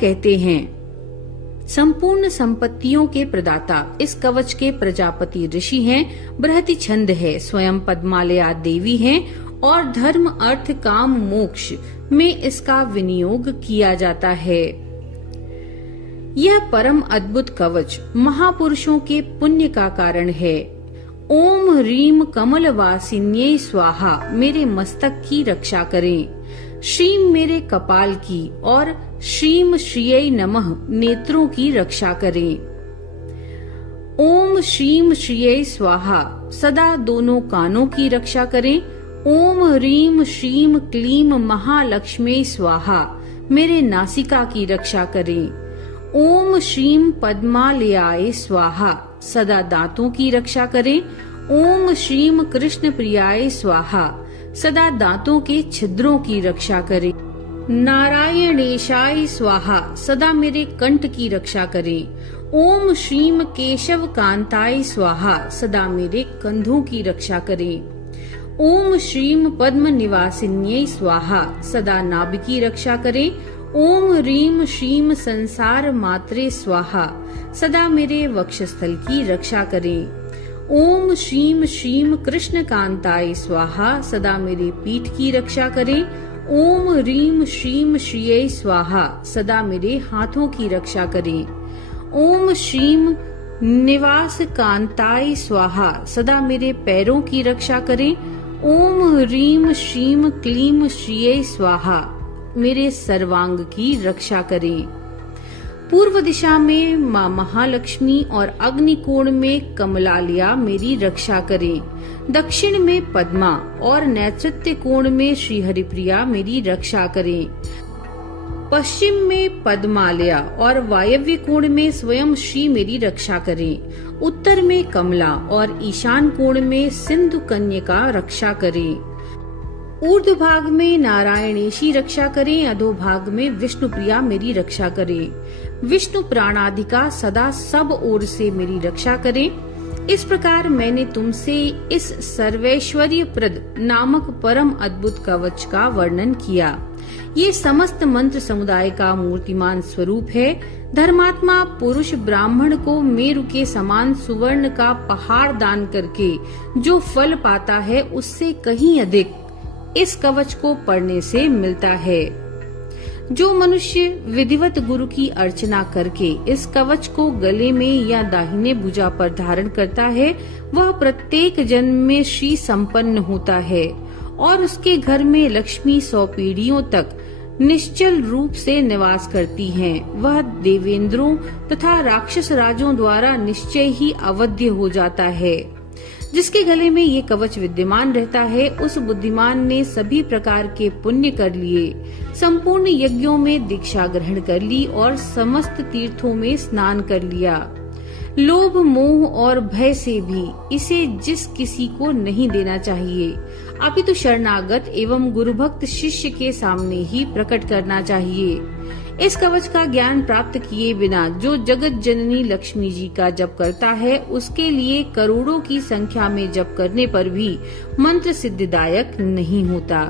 कहते हैं, संपूर्ण संपत्तियों के प्रदाता इस कवच के प्रजापति ऋषि हैं, बृहति छंद है, स्वयं पद्मालया देवी हैं और धर्म अर्थ काम मोक्ष में इसका विनियोग किया जाता है। यह परम अद्भुत कवच महापुरुषों के पुण्य का कारण है। ओम ह्रीम कमल वासिन्ये स्वाहा मेरे मस्तक की रक्षा करें, श्रीम मेरे कपाल की और श्रीम श्रियै नमः नेत्रों की रक्षा करें। ओम श्रीम श्रियै स्वाहा सदा दोनों कानों की रक्षा करें। ओम ह्रीम श्रीम क्लीम महालक्ष्मी स्वाहा मेरे नासिका की रक्षा करें। ओम श्रीम पद्मालयाय स्वाहा सदा दांतों की रक्षा करें। ओम श्रीम कृष्ण प्रियाय स्वाहा सदा दांतों के छिद्रों की रक्षा करें। नारायणेशाय स्वाहा सदा मेरे कंठ की रक्षा करें। ओम श्रीम केशव कांताय स्वाहा सदा मेरे कंधों की रक्षा करें। ओम श्रीम पद्म निवासिन्ये स्वाहा सदा नाभि की रक्षा करें। ओम ह्रीम श्रीम संसार मात्रे स्वाहा सदा मेरे वक्षस्थल की रक्षा करें। ओम श्रीम श्रीम कृष्ण कांताय स्वाहा सदा मेरे पीठ की रक्षा करें। ओम ह्रीम श्रीम श्रियै स्वाहा सदा मेरे हाथों की रक्षा करें। ओम श्रीम निवास कांताय स्वाहा सदा मेरे पैरों की रक्षा करें। ओम ह्रीम श्रीम क्लीम श्रियै स्वाहा मेरे सर्वांग की रक्षा करें। पूर्व दिशा में माँ महालक्ष्मी और अग्निकोण में कमलालया मेरी रक्षा करें। दक्षिण में पद्मा और नैऋत्य कोण में श्री हरिप्रिया मेरी रक्षा करें। पश्चिम में पद्मालया और वायव्य कोण में स्वयं श्री मेरी रक्षा करें। उत्तर में कमला और ईशान कोण में सिंधु कन्या रक्षा करें। ऊर्ध्व भाग में नारायणेशी रक्षा करें। अधोभाग में विष्णु प्रिया मेरी रक्षा करें। विष्णु प्राणाधिका सदा सब ओर से मेरी रक्षा करें। इस प्रकार मैंने तुमसे इस सर्वैश्वर्य प्रद नामक परम अद्भुत कवच का वर्णन किया। ये समस्त मंत्र समुदाय का मूर्तिमान स्वरूप है। धर्मात्मा पुरुष ब्राह्मण को मेरु के समान सुवर्ण का पहाड़ दान करके जो फल पाता है, उससे कहीं अधिक इस कवच को पढ़ने से मिलता है। जो मनुष्य विधिवत गुरु की अर्चना करके इस कवच को गले में या दाहिने भुजा पर धारण करता है, वह प्रत्येक जन्म में श्री संपन्न होता है और उसके घर में लक्ष्मी 100 पीढ़ियों तक निश्चल रूप से निवास करती हैं। वह देवेंद्रों तथा राक्षस राजों द्वारा निश्चय ही अवध्य हो जाता है। जिसके गले में ये कवच विद्यमान रहता है, उस बुद्धिमान ने सभी प्रकार के पुण्य कर लिए, संपूर्ण यज्ञों में दीक्षा ग्रहण कर ली और समस्त तीर्थों में स्नान कर लिया। लोभ मोह और भय से भी इसे जिस किसी को नहीं देना चाहिए, अपितु शरणागत एवं गुरुभक्त शिष्य के सामने ही प्रकट करना चाहिए। इस कवच का ज्ञान प्राप्त किए बिना जो जगत जननी लक्ष्मी जी का जप करता है, उसके लिए करोड़ों की संख्या में जप करने पर भी मंत्र सिद्धिदायक नहीं होता।